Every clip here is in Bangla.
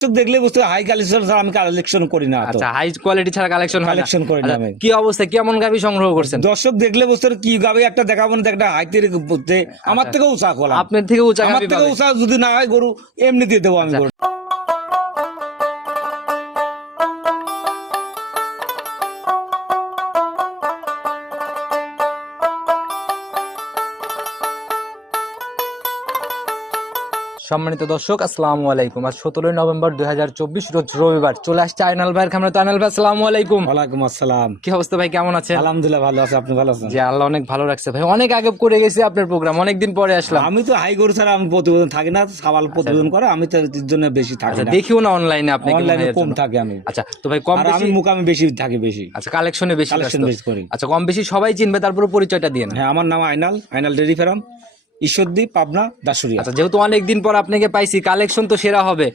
দর্শক দেখলে বুঝতে হাই কালেকশন ছাড়া আমি কালেকশন করি না আচ্ছা হাই কোয়ালিটি ছাড়া কালেকশন কালেকশন করি না আচ্ছা, আমি। কি অবস্থা কেমন গাবি সংগ্রহ করছেন? দর্শক দেখলে বুঝতে কি গাবি একটা দেখাবো না একটা হাইতের বুঝতে আমার থেকে উঁচা খোলা আপনার থেকে উঁচা আমার থেকে উঁচা যদি না হয় গরু এমনি দিয়ে দেবো আমি গরু। সম্মানিত দর্শক আসসালামু আলাইকুম। আজ সতেরোই নভেম্বর দুই রোজ রবিবার। চলে আসছে আইনাল ভাইয়ের খামরে তো আইনাল ভাই আসসালামু আলাইকুম। ওয়ালাইকুম আসসালাম। কি অবস্থা ভাই কেমন আছেন? আলহামদুলিল্লাহ ভালো আছে। আপনি ভালো আছেন? জি আল্লাহ অনেক ভালো রাখছে ভাই। অনেক আগে করে গেছি আপনার প্রোগ্রাম অনেকদিন পরে আসলাম। আমি তো হাই গরু ছাড়া আমি প্রতিবেদন থাকি না সওয়াল প্রতিবেদন করে আমি তো এর জন্য বেশি থাকি আচ্ছা না। দেখিও না অনলাইনে আপনি অনলাইনে কম থাকি আমি। আচ্ছা তো ভাই কম আর আমি বেশি মুকামে বেশি থাকি বেশি। আচ্ছা কালেকশনে বেশি কালেকশন। বেশি করি। আচ্ছা কম বেশি সবাই চিনবে তারপরে পরিচয়টা দিয়ে হ্যাঁ আমার নাম আইনাল আইনাল ডেরি ফার্ম। ঈশ্বরদী পাবনা দাসুরিয়া আচ্ছা যেহেতু অনেকদিন পর আপনাকে পাইছি কালেকশন তো সেরা হবে।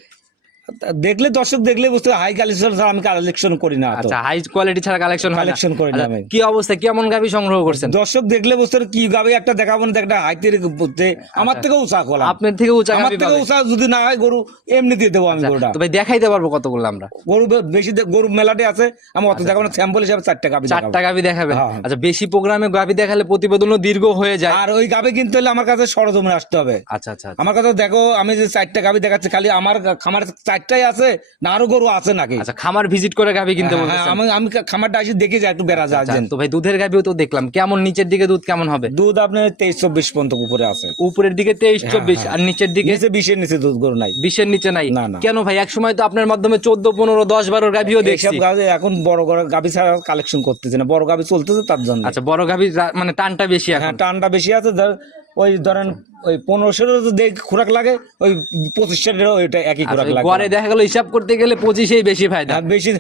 দেখলে দর্শক দেখলে বুঝতে হাই কালেকশন ছাড়া আমি কালেকশন করি না আচ্ছা হাই কোয়ালিটি ছাড়া কালেকশন হয় কালেকশন করি না আচ্ছা, আমি। কি অবস্থা? কেমন গাবি সংগ্রহ করছেন? দর্শক দেখলে বুঝতে কি গাবে একটা দেখাবো না একটা হাইতের বুঝতে আমার থেকে উঁচা কলা আপনার থেকে উঁচা আমার থেকে। উঁচা যদি না হয় গরু এমনি দিয়ে দেবো আমি গরুটা। তো ভাই দেখাইতে পারব কতগুলো আমরা। গরু বেশি গরু মেলাটে আছে আমি অত দেখাবো না স্যাম্পল হিসাবে চারটা গাবি দেখাবো। চারটা গাবি দেখাবে হ্যাঁ, হ্যাঁ। আচ্ছা বেশি প্রোগ্রামে গাবি দেখালে প্রতিবেদনও দীর্ঘ হয়ে যায়। আর ওই গাবি কিনতে হলে আমার কাছে সরজমে আসতে হবে। আচ্ছা আচ্ছা আমার কাছে দেখো আমি যে চারটা গাবি দেখাচ্ছি খালি আমার খামার চারটাই আছে না আরও গরু আছে নাকি? আচ্ছা খামার ভিজিট করে গাবি কিনতে হ্যাঁ, আমি আমি খামারটা আসি দেখে যাই একটু বেড়া যায় আচ্ছা, তো ভাই দুধের গাবিও তো দেখলাম। কেমন নিচের দিকে দুধ কেমন হবে? দুধ আপনার তেইশ চব্বিশ পর্যন্ত উপরে আছে। উপরের দিকে তেইশ চব্বিশ আর নিচের দিকে? বিশের নিচে দুধ গরু নাই। বিশের নিচে নাই? না, না। কেন ভাই এক সময় তো আপনার মাধ্যমে চোদ্দ পনেরো দশ বারো গাভিও এইসব দেখছি। এখন বড় বড় গাভি ছাড়া কালেকশন করতেছে না। বড় গাভি চলতেছে তার জন্য। আচ্ছা বড় গাভি মানে টানটা বেশি হ্যাঁ টানটা বেশি আছে ধর ওই ধরেন ওই পনেরোশোর দেখ খোরাক লাগে ওই পঁচিশটার ওইটা একই খোরাক লাগে। গড়ে দেখা গেল হিসাব করতে গেলে পঁচিশেই বেশি ফায়দা। হ্যাঁ, বেশি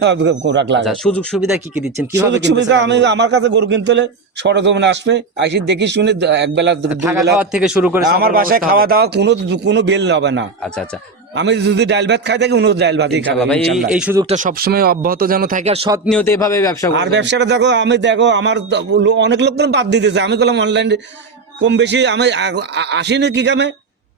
খোরাক লাগে। আচ্ছা সুযোগ সুবিধা কি কি দিচ্ছেন? কীভাবে সুযোগ সুবিধা আমি আমার কাছে গরু কিনতে হলে সরজমিনে আসবে আসি দেখি শুনে এক বেলা দুই বেলা খাওয়ার থেকে শুরু করে আমার বাসায় খাওয়া দাওয়া কোনো কোনো বিল হবে না। আচ্ছা আচ্ছা। আমি যদি ডাল ভাত খাই থাকি উনি ডাল ভাতই খাবে এই- সুযোগটা সবসময় অব্যাহত যেন থাকে আর সৎ নিয়তে এভাবে ব্যবসা আর ব্যবসাটা দেখো আমি দেখো আমার অনেক লোক বাদ দিতেছে। আমি বললাম অনলাইন কম বেশি আমি আসিনি কি কামে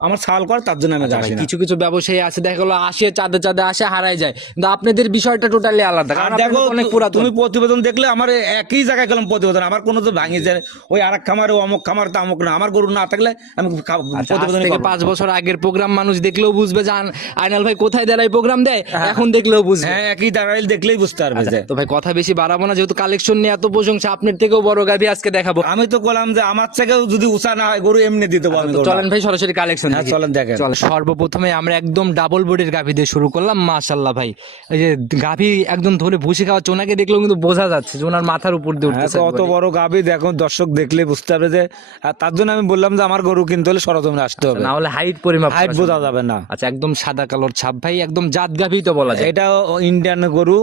আমার সাল কর তার জন্য আমি আচ্ছা ভাই, আসি না। কিছু কিছু ব্যবসায়ী আছে দেখা গেলো আসে চাঁদে চাঁদে আসে হারাই যায়। কিন্তু আপনাদের বিষয়টা টোটালি আলাদা আর কারণ দেখো অনেক পুরাতন। তুমি প্রতিবেদন দেখলে আমার একই জায়গায় গেলাম প্রতিবেদন আমার কোনো তো ভাঙি যায় ওই আরেক খামারে অমুক খামার তামুক না আমার গরু না থাকলে আমি খা- আচ্ছা, আজ প্রতিবেদন থেকে পাঁচ বছর আগের প্রোগ্রাম মানুষ দেখলেও বুঝবে যে আন- আইনাল ভাই কোথায় দাঁড়ায় প্রোগ্রাম দেয় এখন দেখলেও বুঝবে। হ্যাঁ একই দাঁড়াইল দেখলেই বুঝতে পারবে যে। তো ভাই কথা বেশি বাড়াবো না যেহেতু কালেকশন নিয়ে এত প্রশংসা আপনার থেকেও বড় গাভি আজকে দেখাবো। আমি তো বললাম যে আমার থেকেও যদি উষা না হয় গরু এমনি দিতে পারব আমি তো গরুটা। চলেন ভাই সরাসরি কালেকশন হ্যাঁ, চলেন দেখেন। সর্বপ্রথমে আমরা একদম ডাবল বডির গাভি দিয়ে শুরু করলাম মাশাল্লাহ ভাই। এই যে গাভি একদম ধরে ভুসি খাওয়া চোনাকে দেখলেও কিন্তু বোঝা যাচ্ছে যে ওনার মাথার উপর দিয়ে হ্যাঁ, উঠতেছে অত বড় গাভি দর্শক দেখলে বুঝতে পারবে যে আর তার জন্য আমি বললাম যে আমার গরু কিনতে হলে সরজমিনে আসতে হবে। না হলে হাইট পরিমাপ হাইট বোঝা যাবে না। আচ্ছা একদম সাদা কালোর ছাপ ভাই একদম জাত গাভি তো বলা যায়। এটা ইন্ডিয়ান গরু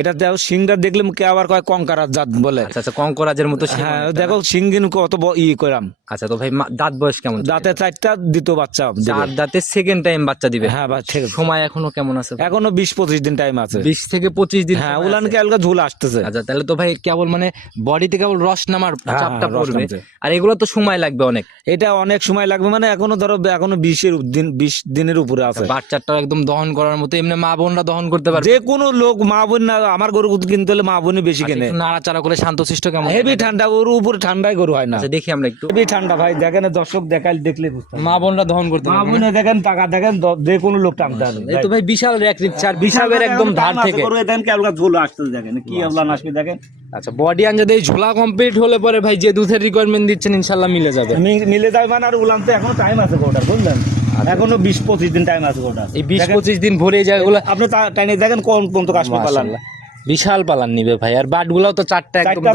এটা দেখো সিংটা দেখলে কে আবার কয় কঙ্কারার জাত বলে। আচ্ছা আচ্ছা কঙ্করাজের মতো হ্যাঁ। দেখো সিংগিন কত ই করাম আচ্ছা তো ভাই দাঁত বয়স কেমন? দাঁতে চারটা দ্বিতীয় বাচ্চা চার দাঁতে সেকেন্ড টাইম বাচ্চা দিবে। হ্যাঁ সময় এখনও কেমন আছে? এখনও বিশ পঁচিশ দিন টাইম আছে। বিশ থেকে পঁচিশ দিন হ্যাঁ আছে। ঝুল আসতেছে। আচ্ছা তাহলে তো ভাই কেবল মানে বডিতে কেবল রস নামার হ্যাঁ, চাপটা হ্যাঁ, পড়বে। আর এগুলো তো সময় লাগবে অনেক। এটা অনেক সময় লাগবে মানে এখনও ধরো এখনও বিশের দিন বিশ দিনের উপরে আছে। বাচ্চাটা একদম দহন করার মতো এমনি মা বোনরা দহন করতে পারবে। যে কোনো লোক মা বোন না আমার গরু কিনতে হলে মা বোনই বেশি কেনে। একটু নাড়াচাড়া করে শান্তশিষ্ট কেমন? হেভি ঠান্ডা ওর উপরে ঠান্ডায় গরু হয় না। আচ্ছা দেখি আমরা একটু। হেভি ঠান্ডা ভাই দেখেন দর্শক দেখাল দেখলে মা বোনরা দহন করতে মা পারবে বোনে দেখেন টাকা দেখেন যে কোনো লোক টানতে পারবে এই তো ভাই বিশাল র্যাক চার বিশালের একদম ধার থেকে। গরু দেখেন কে আলগা ঝুল আসতেছে দেখেন। কি আসবে দেখেন। আচ্ছা বডি আনজাদে এই ঝোলা কমপ্লিট হলে পরে ভাই যে দুধের রিকোয়ারমেন্ট দিচ্ছেন ইনশাল্লাহ মিলে যাবে। মিলে যাবে মানে আর উলান তো এখনও টাইম আছে বুঝলেন? এখনও বিশ পঁচিশ দিন টাইম আছে গোটা এই বিশ পঁচিশ দিন ভরে যায় ওগুলা আপনি টাইনে দেখেন কোন কোন তো কাশ্মীর পালান। বিশাল পালান নিবে ভাই আর বাট গুলাও তো চারটা একদম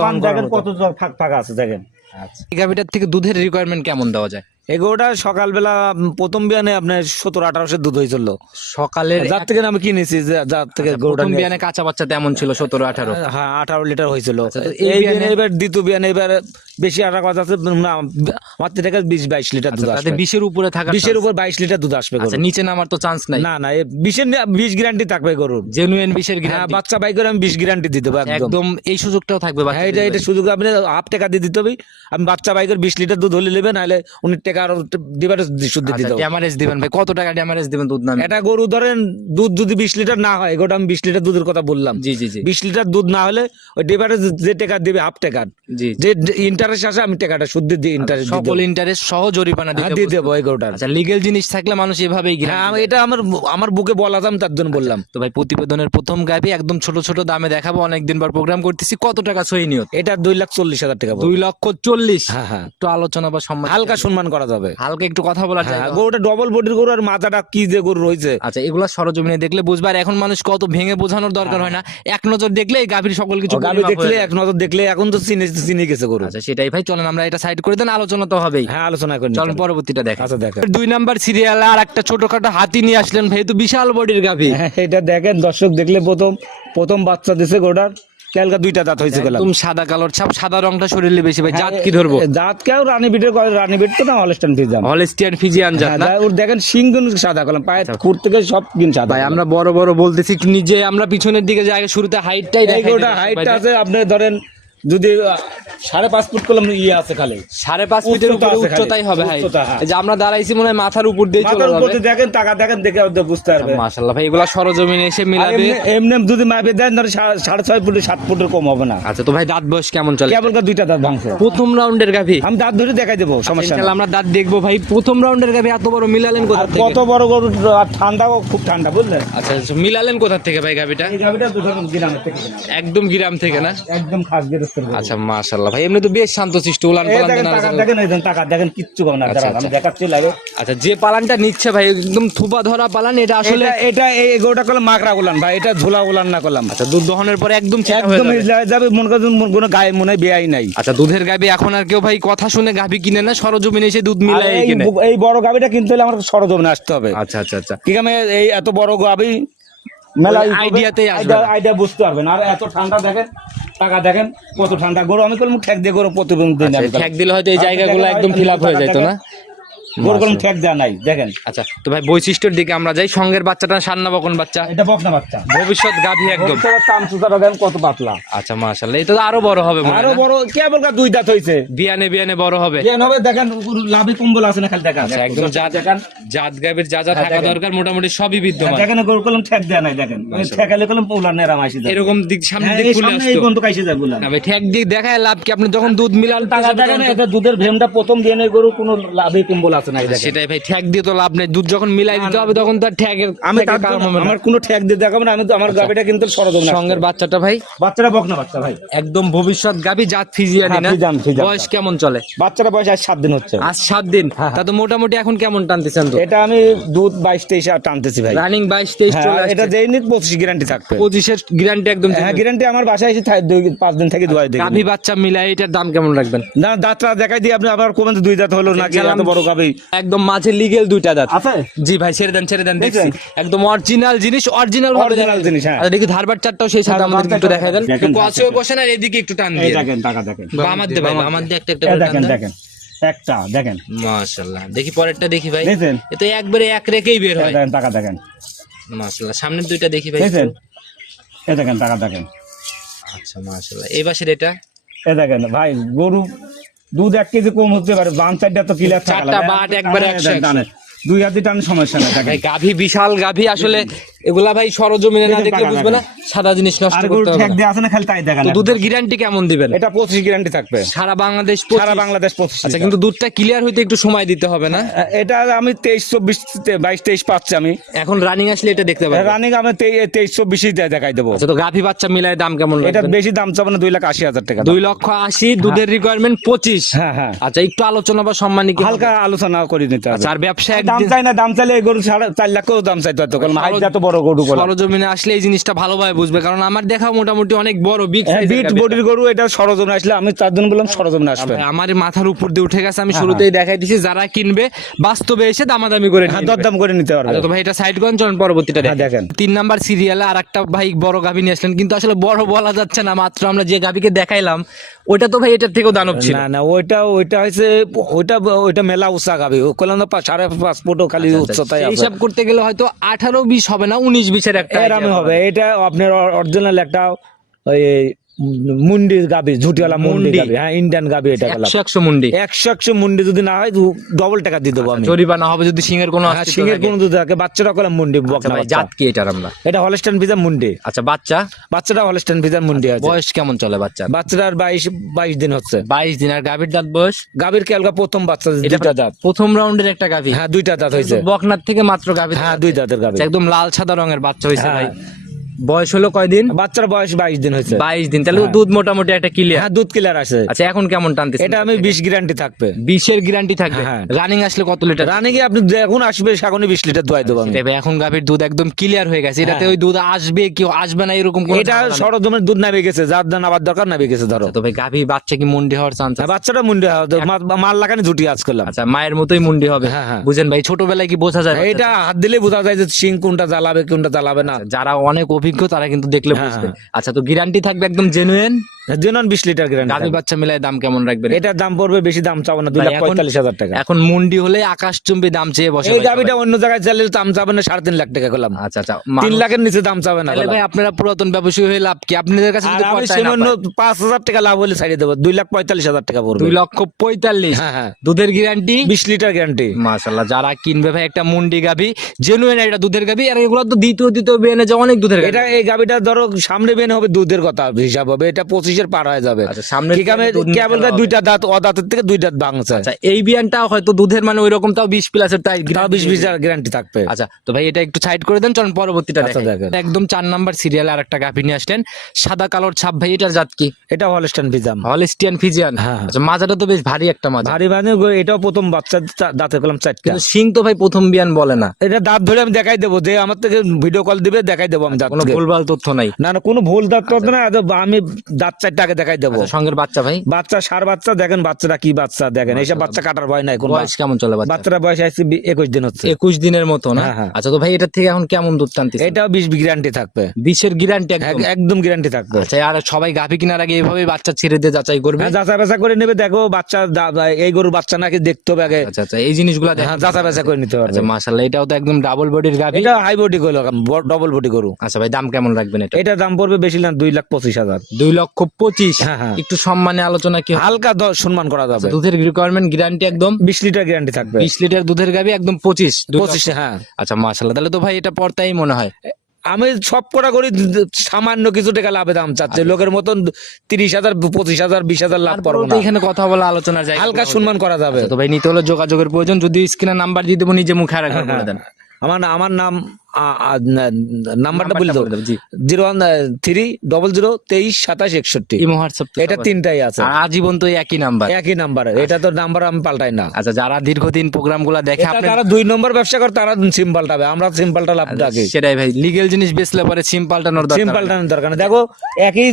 কত ফাঁক ফাঁক আছে দেখেন। আচ্ছা। এই গাভিটার থেকে দুধের রিকোয়ারমেন্ট কেমন দেওয়া যায়? এগোটা সকালবেলা প্রথম বিয়ানে আপনার সতেরো আঠারোশের দুধ হয়েছিল। সকালের যার থেকে আমি কিনেছি যে- যার থেকে গরুটা প্রথম বিয়ানে কাঁচা বাচ্চা তেমন ছিল সতেরো আঠারো? হ্যাঁ আঠারো লিটার হয়েছিল। এই এই বিয়ানে- এবার দ্বিতীয় বিয়ানে এবার বেশি কথা আছে না, আমার থেকে বিশ বাইশ লিটার দুধ আচ্ছা, আসবে। বিশের উপরে থাকা বিশের উপর বাইশ লিটার দুধ আসবে আচ্ছা নিচে নামার তো চান্স নাই। না না বিশের বিশ গ্যারান্টি থাকবে গরুর। জেনুইন বিশের হ্যাঁ গ্যারান্টি বাচ্চা বাই করে আমি বিশ গ্যারান্টি দিতে পারব একদম। এই সুযোগটাও থাকবে হ্যাঁ এটা এটা সুযোগ আপনি হাফ টাকা দিয়ে দিতে হবে। আমি বাচ্চা বাইকের বিশ লিটার দুধ হলে নেবে নাহলে উনি টাকা আরও দিবার শুদ্ধ দিতে হবে ড্যামারেজ দিবেন ভাই। কত টাকা ড্যামারেজ দিবেন দুধ নামে? এটা গরু ধরেন দুধ যদি বিশ লিটার না হয় গোটা আমি বিশ লিটার দুধের কথা বললাম। জি জি জি। বিশ লিটার দুধ না হলে ওই ডেবারে যে টাকা দিবে হাফ টাকার। জি যে ইন্টারেস্ট আসে আমি টাকাটা শুদ্ধ দিয়ে ইন্টারেস্ট আচ্ছা, সকল ইন্টারেস্ট সহ জরিমানা হ্যাঁ দিয়ে। দেবো এই আচ্ছা লিগেল জিনিস থাকলে মানুষ এভাবেই হ্যাঁ এটা আমার আমার বুকে বলা আমি তার জন্য বললাম। তো ভাই প্রতিবেদনের প্রথম গাভি একদম ছোট ছোট দামে দেখাবো অনেকদিন পর প্রোগ্রাম করতেছি কত টাকা সহি নিয়ত? এটা দুই লাখ চল্লিশ হাজার টাকা দুই লক্ষ চল্লিশ? হ্যাঁ হ্যাঁ। একটু আলোচনা বা সম্মান হালকা সম্মান করা যাবে। হালকা একটু কথা বলা যায় হ্যাঁ গরুটা ডবল বডির গরু আর মাথাটা কি যে গরু রয়েছে। আচ্ছা এগুলা সরজমিনে দেখলে বুঝবে আর এখন মানুষ কত ভেঙে বোঝানোর দরকার হয়। না। এক নজর দেখলে গাভীর সকল কিছু গাবি পরিমাপ দেখলে এক নজর দেখলে এখন তো চিনে চিনে গেছে গরু। আচ্ছা সেটাই। ভাই চলেন আমরা এটা সাইড করে দেন আলোচনা তো হবেই। হ্যাঁ আলোচনা করি চলেন পরবর্তীটা দেখ আচ্ছা দেখেন। দুই নাম্বার সিরিয়ালে আর একটা ছোটখাটো হাতি নিয়ে আসলেন ভাই তো বিশাল বডির গাভী। হ্যাঁ এটা দেখেন দর্শক দেখলে প্রথম প্রথম বাচ্চা দিছে গরুটার কালকা দুইটা দাঁত হয়েছে গেলাম সাদা কালোর ছাপ সাদা রংটা শরীরে বেশি ভাই জাত কি ধরবো? দাঁত কেউ রানী বিটের রানী বিট তো না হলস্টান ফিজাম হলস্টিয়ান ফিজিয়ান জাত না? ওর দেখেন সিং গুন সাদা কলম পায়ের খুর থেকে সব গুণ সাদা ভাই আমরা বড় বড় বলতেছি একটু নিজে আমরা পিছনের দিকে যাই শুরুতে হাইটটাই গরুটা দিই হাইটটা আছে আপনি ধরেন যদি সাড়ে পাঁচ ফুট কলম ইয়ে আছে খালি। সাড়ে পাঁচ ফিটের উপরে উচ্চতাই হবে হ্যাঁ। যে আমরা দাঁড়াইছি মনে হয় মাথার উপর দিয়ে চলে যাবে। দেখেন টাকা দেখেন দেখে বুঝতে পারবেন। মাশাআল্লাহ ভাই এগুলা সরজমিনে এসে মিলাবে। এমনি- যদি মাপে দেন ধরেন সা- সাড়ে ছয় ফুট সাত ফুটের কম হবে না। আচ্ছা তো ভাই দাঁত বয়স কেমন চলে? কেবল দুইটা দাঁত ভাঙছে। প্রথম রাউন্ডের গাভী? আমি দাঁত ধরে দেখাই দেবো সমস্যা ইনশাআল্লাহ নেই। আমরা দাঁত দেখব ভাই। প্রথম রাউন্ডের গাভী এত বড় মিলালেন কোথা থেকে? কত বড় গরু আর ঠান্ডাও খুব ঠান্ডা বুঝলেন? আচ্ছা আচ্ছা, মিলালেন কোথা থেকে ভাই গাভীটা? এই গাভিটা দুটো গ্রামের থেকে একদম গ্রাম থেকে না? একদম খাস আচ্ছা মাশাআল্লাহ। ভাই এমনি তো বেশ শান্তশিষ্ট উলান পালান দেখেন দেখেন টাকা দেখেন কিচ্ছু পাবে না আচ্ছা, আমি আচ্ছা। দেখাচ্ছি লাগে আচ্ছা যে পালানটা নিচ্ছে ভাই একদম থুপা ধরা পালান এটা আসলে এটা এই গরুটা করলাম মাকড়া গোলান ভাই এটা ঝোলা গোলান না করলাম। আচ্ছা দুধ দহনের পরে একদম একদম যাবে। মনে করেন কোনো গায়ে মনে হয় বেয়াই নাই। আচ্ছা দুধের গাবি এখন আর কেউ ভাই কথা শুনে গাবি কিনে না সরজমিনে এসে দুধ মিলাই এই কিনে। এই বড় গাভিটা কিনতে হলে আমার সরজমিনে আসতে হবে। আচ্ছা আচ্ছা আচ্ছা। ঠিক আছে এই এত বড় গাভি? মেলা ওই আইডিয়াতেই আসবে না। আইডিয়া বুঝতে পারবেন আর এত ঠান্ডা দেখেন টাকা দেখেন কত ঠান্ডা গরু আমি ঠেক দিয়ে গরু প্রতিদিন ঠেক আচ্ছা, ঠ্যাক দিলে হয়তো এই জায়গাগুলো একদম ফিল আপ হয়ে যেত না? গরু করলাম ঠেক দেওয়া নাই দেখেন। আচ্ছা তো ভাই বৈশিষ্ট্যের দিকে আমরা যাই। সঙ্গের বাচ্চাটা সান্না বকন বাচ্চা। এটা বকনা বাচ্চা। ভবিষ্যৎ গাভী একদম। কাম সুতাটা কত পাতলা। আচ্ছা মাশাআল্লাহ এটা তো আরও বড় হবে আরও বড় কেবল দুই দাঁত হয়েছে বিয়ানে বিয়ানে বড় হবে। জ্ঞান হবে দেখেন লাভি কম্বল আছে না খালি দেখা। আচ্ছা, একদম জাত দেখেন। জাত গাভীর যা যা হ্যাঁ, থাকা দরকার মোটামুটি সবই বিদ্যমান। দেখেন গরু করলাম ঠেক দেওয়া নাই দেখেন। ঠেকালে করলাম পোলার নেরাম আসি। এরকম দিক সামনে হ্যাঁ, দিক খুলে এই যায় দেখায় লাভ কি? আপনি যখন দুধ মিলাল টাকা দেখেন এটা দুধের ভেমটা প্রথম দিয়ে নেই গরু কোনো লাভই কম্বল আছে না এই দেখেন? সেটাই ভাই ঠ্যাক দিয়ে তো লাভ নেই। দুধ যখন মিলাই দিতে হবে তখন তার ঠ্যাকের আমি। আমার কোনো ঠেক দিয়ে দেখাবো না আমি তো আমার গাবিটা কিন্তু না সঙ্গের বাচ্চাটা ভাই? বাচ্চাটা বকনা বাচ্চা ভাই। একদম ভবিষ্যৎ গাবি জাত ফিজিয়ানি হ্যাঁ, না। বয়স কেমন চলে? বাচ্চাটা বয়স আজ দিন হচ্ছে। আজ দিন? তা তো মোটামুটি এখন কেমন টানতেছেন তো? এটা আমি দুধ বাইশ তেইশে টানতেছি ভাই। রানিং বাইশ তেইশ হ্যাঁ, এটা যেই নিক পঁচিশ গ্যারান্টি থাকবে। পঁচিশের গ্যারান্টি একদম হ্যাঁ গ্যারান্টি আমার বাসায় এসে পাঁচ দিন থেকে দুয়াই দিই গাভি বাচ্চা মিলাই এটার দাম কেমন রাখবেন? না দাঁতটা দেখাই দিই আপনি আবার কমেন দুই দাঁত হলো নাকি। এত বড় গাবি একদম মাঝে লিগেল দুইটা দাঁত। আছে? জি ভাই ছেড়ে দেন ছেড়ে দেন দেখছি। একদম অরিজিনাল জিনিস অরিজিনাল Original জিনিস, হ্যাঁ। আচ্ছা দেখি ধারবার চারটাও সেই সাথে আমাদের একটু দেখা দেন। দেখেন, একটু কাছেও বসেন আর এদিকে একটু টান দিয়ে। দেখেন টাকা দেখেন। আমার দে ভাই আমার দিয়ে একটা একটা দেখেন দেখেন। একটা দেখেন। মাশাআল্লাহ। দেখি পরেরটা দেখি ভাই? এ তো একবারে এক রেখেই বের হয়। দেখেন টাকা দেখেন। মাশাআল্লাহ। সামনের দুইটা দেখি ভাই দেখছেন এই দেখেন টাকা দেখেন। আচ্ছা মাশাআল্লাহ। এই পাশের এটা? এই দেখেন ভাই গরু দুধ এক কেজি কম হতে পারে বান চারটা তো কিলার চারটা বাট একবারে একশো একশো। দুই হাতি টান সমস্যা না গাভী বিশাল গাভী আসলে এগুলা ভাই সরজমিনে না দেখলে বুঝবে না সাদা জিনিস নষ্ট করতে হবে ঠেক না। দিয়ে আছে না খালি তাই দেখেন দুধের গ্যারান্টি কেমন দিবেন? এটা পঁচিশ গ্যারান্টি থাকবে। সারা বাংলাদেশ সারা বাংলাদেশ পঁচিশ আচ্ছা কিন্তু দুধটা ক্লিয়ার হইতে একটু সময় দিতে হবে না? এটা আমি তেইশ চব্বিশ বাইশ তেইশ পাচ্ছি আমি। এখন রানিং আসলে এটা দেখতে পাবেন রানিং আমি তেই- তেইশ চব্বিশই দেখাই দেবো। আচ্ছা তো গাভী বাচ্চা মিলায় দাম কেমন এটা বেশি দাম চাবো না দুই লাখ আশি হাজার টাকা দাম। দুই লক্ষ আশি দুধের রিকোয়ারমেন্ট পঁচিশ। হ্যাঁ হ্যাঁ। আচ্ছা একটু আলোচনা বা সম্মানী কি হালকা আলোচনা করে নিতে হবে। আচ্ছা আর ব্যবসা দাম চাই না দাম চাইলে গরু সাড়ে চার লাখও দাম চাইতে হতো কারণ হাইট যত বড়। গরু বলে সরজমিনে আসলে এই জিনিসটা ভালোভাবে বুঝবে কারণ আমার দেখা মোটামুটি অনেক বড় হ্যাঁ, বিট বডির গরু এটা সরজমিনে আসলে আমি চার দিন বললাম সরজমিনে আসবে। আমার মাথার উপর দিয়ে উঠে গেছে আমি শুরুতেই দেখাই দিছি যারা কিনবে বাস্তবে এসে দামাদামি করে হ্যাঁ দরদাম করে নিতে পারবে। আচ্ছা তো ভাই এটা সাইড চলেন পরবর্তীটা হ্যাঁ, দেখেন দেখেন। তিন নাম্বার সিরিয়ালে আর একটা ভাই বড় গাভী নিয়ে আসলেন কিন্তু আসলে বড় বলা যাচ্ছে না মাত্র আমরা যে গাভীকে দেখাইলাম ওটা তো ভাই এটার থেকেও দানব ছিল। না না ওইটা ওইটা হয়েছে ওইটা ওইটা মেলা উঁচা হবে। ও কলাম না সাড়ে পাঁচ ফুটও খালি উচ্চতায় হিসাব করতে গেলে হয়তো আঠারো বিশ হবে না উনিশ বিশের একটা এরামে হবে। এটা আপনার অরিজিনাল একটা ওই মুন্ডি গাবি ঝুটিওয়ালা মুন্ডি। গাবি হ্যাঁ ইন্ডিয়ান গাবি এটা গেলাম একশো মুন্ডি। একশো একশো মুন্ডি যদি না হয় ডবল টাকা দিয়ে দেবো আমি। জরিমানা হবে যদি সিংহের কোনো হ্যাঁ থাকে। কোনো দুধ থাকে বাচ্চাটা কলাম মুন্ডি আচ্ছা বাচ্চা। জাত কি এটার আমরা? এটা হলস্টাইন ভিজা মুন্ডি। আচ্ছা বাচ্চা? বাচ্চাটা হলস্টাইন ভিজা মুন্ডি আছে। বয়স কেমন চলে বাচ্চার? বাচ্চাটার বাইশ বাইশ দিন হচ্ছে। বাইশ দিন আর গাভীর দাঁত বয়স? গাভীর কেলকা প্রথম বাচ্চা দুইটা দাঁত প্রথম রাউন্ডের একটা গাভী। হ্যাঁ দুইটা দাঁত হয়েছে বকনার থেকে মাত্র গাভী হ্যাঁ দুই দাঁতের গাভী। একদম লাল সাদা রঙের বাচ্চা হয়েছে হ্যাঁ। ভাই। বয়স হলো কয়দিন? বাচ্চার বয়স বাইশ দিন হয়েছে। বাইশ দিন। তাহলে দুধ মোটামুটি একটা ক্লিয়ার হ্যাঁ দুধ কিলার আছে। আচ্ছা এখন কেমন টানতেছে এটা আমি বিশ গ্যারান্টি থাকবে। বিশের গ্যারান্টি থাকবে? হ্যাঁ। রানিং আসলে কত লিটার রানে আপনি যখন আসবে সেখনই বিশ লিটার দোয়াই দেবো এখন গাভীর দুধ একদম ক্লিয়ার হয়ে গেছে। এটাতে ওই দুধ আসবে কেউ আসবে না এরকম এটা। সরজমের দুধ নামে গেছে যার দান আবার দরকার নামে গেছে ধরো। তো ভাই গাভী বাচ্চা কি মুন্ডি হওয়ার চান্স হ্যাঁ, বাচ্চাটা মুন্ডি মা- মাল লাগানি ঝুটি আজ করলাম। আচ্ছা মায়ের মতোই মুন্ডি হবে। হ্যাঁ, হ্যাঁ। বুঝেন ভাই ছোটবেলায় কি বোঝা যায়? এটা হাত দিলে বোঝা যায় যে সিং কোনটা জ্বালাবে কোনটা জ্বালাবে না। যারা অনেক অভিজ্ঞ তারা কিন্তু দেখলে হ্যাঁ, বুঝবে। আচ্ছা তো গ্যারান্টি থাকবে একদম জেনুইন জেনন বিশ লিটার গাভী বাচ্চা মিলাই দাম কেমন রাখবেন? এটার দাম পড়বে বেশি দাম চাবো না দুই লাখ পঁয়তাল্লিশ হাজার টাকা। এখন মুন্ডি হলে আকাশ চুম্বি দাম চেয়ে বসে এই গাবিটা অন্য জায়গায় চাইলে দাম চাবে না সাড়ে তিন লাখ টাকা করলাম আচ্ছা আচ্ছা তিন লাখের নিচে দাম চাবে না ভাই আপনারা পুরাতন ব্যবসায়ী হয়ে লাভ কি? আপনাদের কাছে আমি সামান্য পাঁচ হাজার টাকা লাভ হলে ছাড়িয়ে দেবো দুই লাখ পঁয়তাল্লিশ হাজার টাকা পড়বে। দুই লক্ষ পঁয়তাল্লিশ। হ্যাঁ হ্যাঁ। দুধের গ্যারান্টি বিশ লিটার গ্যারান্টি মাশাল্লাহ যারা কিনবে ভাই একটা মুন্ডি গাভি জেনুইন এটা দুধের গাভি আর এগুলো তো দ্বিতীয় দ্বিতীয় বেনে যে অনেক দুধের এটা এই গাবিটা ধরো সামনে বেনে হবে দুধের কথা হিসাব হবে এটা পঁচিশের পার হয়ে যাবে। আচ্ছা সামনে কেবল দুইটা দাঁত ও দাঁতের থেকে দুই দাঁত ভাঙছে। আচ্ছা এই বিয়ানটা হয়তো দুধের মানে ওই রকম তাও বিশ প্লাসের তাই তাও বিশ বিশ গ্যারান্টি থাকবে। আচ্ছা তো ভাই এটা একটু সাইড করে দেন চলুন পরবর্তীটা আচ্ছা। দেখেন। একদম চার নাম্বার সিরিয়ালে আর একটা গাভি নিয়ে আসলেন। সাদা কালোর ছাপ ভাই এটার জাত কি? এটা হলস্টাইন ভিজাম হলিস্টিয়ান ফিজিয়ান হ্যাঁ। আচ্ছা মাজাটা তো বেশ ভারী একটা মাজা। ভারী মানে এটাও প্রথম বাচ্চা দাঁতে কলম চারটা। কিন্তু সিং তো ভাই প্রথম বিয়ান বলে না। এটা দাঁত ধরে আমি দেখাই দেবো যে আমার থেকে ভিডিও কল দিবে দেখাই দেবো আমি দাঁত কোনো। ভুলভাল তথ্য নাই। না না কোনো ভুল দাঁত করবে না আমি দাঁত চারটা আগে দেখাই দেবো। আচ্ছা, সঙ্গের বাচ্চা ভাই? বাচ্চা সার বাচ্চা দেখেন বাচ্চাটা কি বাচ্চা দেখেন। এইসব বাচ্চা কাটার ভয় নাই কোনো বয়স কেমন চলে বাচ্চা বাচ্চাটা বয়স আসছে একুশ দিন হচ্ছে। একুশ দিনের মতো না? হ্যাঁ, হ্যাঁ। আচ্ছা তো ভাই এটার থেকে এখন কেমন দুধ টানতেছে এটাও বিশ গ্যারান্টি থাকবে। বিশের গ্যারান্টি একদম? গ্যারান্টি থাকবে। আচ্ছা আর সবাই গাভি কেনার আগে এইভাবে বাচ্চা ছেড়ে দিয়ে যাচাই করবে? হ্যাঁ যাচা বাচা করে নেবে। দেখো বাচ্চা এই গরুর বাচ্চা নাকি দেখতে হবে আগে। আচ্ছা আচ্ছা এই জিনিসগুলো দেখ হ্যাঁ যাচা বাচা করে নিতে পারবে আচ্ছা মাশাআল্লাহ এটাও তো একদম ডাবল বডির গাভি। এটা হাই বডি গরু ডবল বডি গরু। আচ্ছা ভাই দাম কেমন রাখবেন এটা? এটা দাম পড়বে বেশি না দুই লাখ পঁচিশ হাজার। দুই লক্ষ পঁচিশ। হ্যাঁ, হ্যাঁ। একটু সম্মানে আলোচনা কি হালকা সম্মান করা যাবে। দুধের রিকোয়ারমেন্ট গ্যারান্টি একদম? বিশ লিটার গ্যারান্টি থাকবে। বিশ লিটার দুধের গাভি একদম পঁচিশ। পঁচিশ হ্যাঁ। আচ্ছা মাশাআল্লাহ তাহলে তো ভাই এটা পড়তাই মনে হয়। আমি সব কটা করি দ- সামান্য কিছু টাকা লাভে দাম চাচ্ছে। লোকের মতন তিরিশ হাজার পঁচিশ হাজার বিশ হাজার লাভ পারব না। এখানে কথা বলা আলোচনা যায়। হালকা সম্মান করা যাবে। তো ভাই নিতে হলে যোগাযোগের প্রয়োজন। যদি স্ক্রিনে নাম্বার দিয়ে দেবো নিজে মুখে আর বলে দেন। আমার না- আমার নাম নাম্বারটা বলে দাও। Zero one three double zero তেইশ সাতাশ একষট্টি। এটা তিনটাই আছে। আজীবন তো একই নাম্বার। একই নাম্বার। এটা তো নাম্বার আমি পাল্টাই না। আচ্ছা যারা দীর্ঘদিন প্রোগ্রামগুলা দেখে যারা দুই নম্বর ব্যবসা করে তারা সিম পাল্টাবে। আমরা সিম পাল্টা লাভ ডাকি সেটাই ভাই। লিগেল জিনিস বেচলে পরে সিম পাল্টানোর সিম পাল্টানোর দরকার নেই। দেখো একই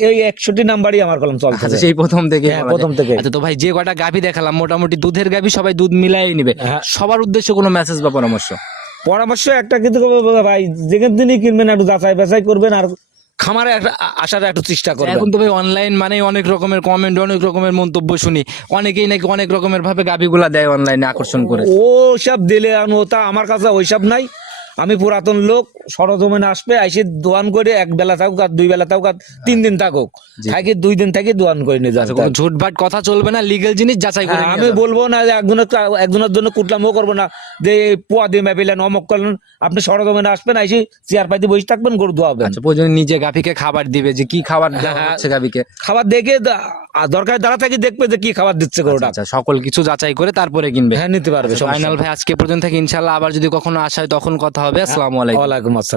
এই একষট্টি নাম্বারই আমার কলম চলছে আচ্ছা সেই প্রথম থেকে হ্যাঁ, প্রথম থেকে। আচ্ছা তো ভাই যে কটা গাভি দেখালাম মোটামুটি দুধের গাভি সবাই দুধ মিলাই নিবে। হ্যাঁ। সবার উদ্দেশ্যে কোনো মেসেজ বা পরামর্শ? পরামর্শ একটা কিন্তু ভাই যেখান তিনি কিনবেন একটু যাচাই বাছাই করবেন আর খামারে একটা আসার একটু চেষ্টা করবেন। এখন তো ভাই অনলাইন মানে অনেক রকমের কমেন্ট অনেক রকমের মন্তব্য শুনি। অনেকেই নাকি অনেক রকমের ভাবে গাভিগুলা দেয় অনলাইনে আকর্ষণ করে। ও সব দিলে আনো তা আমার কাছে ওইসব নাই। আমি পুরাতন লোক সরজমিনে আসবে আইসে দোয়ান করে এক বেলা থাকুক আর দুই বেলা থাকুক আর তিন দিন থাকুক। থাকি দুই দিন থাকি দোয়ান করে নিয়ে যান আচ্ছা ঝুটভাট কথা চলবে না লিগেল জিনিস যাচাই করে হ্যাঁ, আমি বলব না যে একজনের একজনের জন্য কুটলামও করব না। যে পোয়া দিয়ে মেপিলেন অমক করলেন আপনি সরজমিনে আসবেন আইসি চেয়ার পাইতে বসে থাকবেন গরু দোয়াবেন আচ্ছা প্রয়োজন নিজে গাফিকে খাবার দিবে যে কি খাবার হ্যাঁ। হচ্ছে গাভিকে? খাবার দেখে আর দরকার দাঁড়া থাকি দেখবে যে কি খাবার দিচ্ছে গরুটা। আচ্ছা সকল কিছু যাচাই করে তারপরে কিনবে। হ্যাঁ নিতে পারবে ফাইনাল ভাই আজকে পর্যন্ত থেকে ইনশাল্লাহ আবার যদি কখনো আসা হয় তখন কথা হবে। আসসালামু আলাইকুম। ওয়ালাইকুম আসসালাম।